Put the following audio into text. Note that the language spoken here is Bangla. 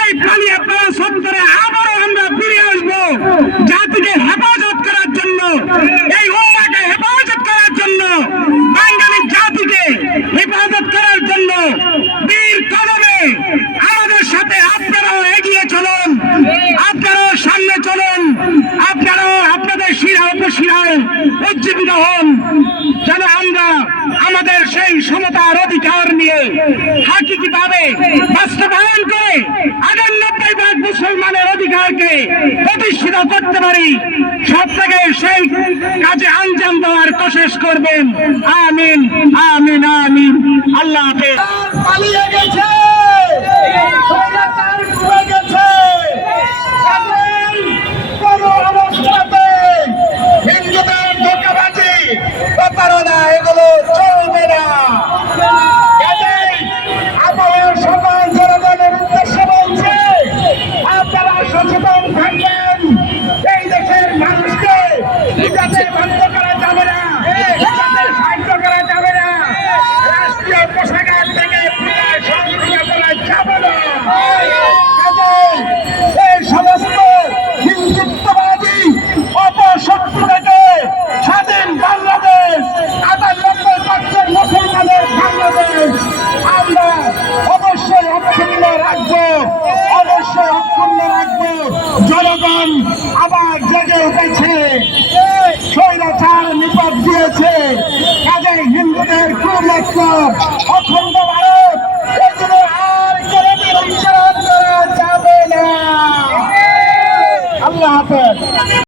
এই কালিয়াপাড়া চত্বরে আবারও আমরা ফিরে আসবো জাতিকে হেফাজত করার জন্য, এই উম্মাহকে হেফাজত করার জন্য, বাঙালি জাতিকে হেফাজত করার জন্য। বীর কদমে আমাদের সাথে আপনারাও এগিয়ে চলুন, আপনারাও সামনে চলুন, আপনারাও আপনাদের শিরা উপশিরায় উজ্জীবিত হন, যেন আমরা আমাদের সেই সমতার অধিকার নিয়ে হাকিকিভাবে বাস্তবায়ন করে ৯৮% মুসলমানের অধিকারকে প্রতিষ্ঠিত করতে পারি। সব থেকে সেই কাজে আঞ্জাম দেওয়ার কোশিশ করবেন। আমিন আমিন আমিন। আল্লাহ হাফেজ। পালিয়ে গেছে, স্বৈরাচার ডুবে গেছে। কোনো অবস্থাতে হিন্দুদের ধোঁকাবাজি, প্রতারণা এগুলো চলবে না। আপনাদের সকল জনগণের উদ্দেশ্যে বলছে, আপনারা সচেতন থাকবেন। এই দেশের মানুষকে যাতে বন্ধ করা যাবে না, যাতে সাহায্য করা যাবে না, রাষ্ট্রীয় পোশাকার থেকে সংস্কৃতি করা যাবে না। এই সমস্ত হিন্দুত্ববাদী অপশক্তি থেকে স্বাধীন বাংলাদেশ, ৯৮% মুসলমানের বাংলাদেশ আমরা অবশ্যই অক্ষুণ্ণ রাখবো, অবশ্যই অক্ষুণ্ণ রাখবো। জনগণ আবার জেগে উঠেছে, স্বৈরাচার নিপাত দিয়েছে। কাজে হিন্দুদের কুমতলব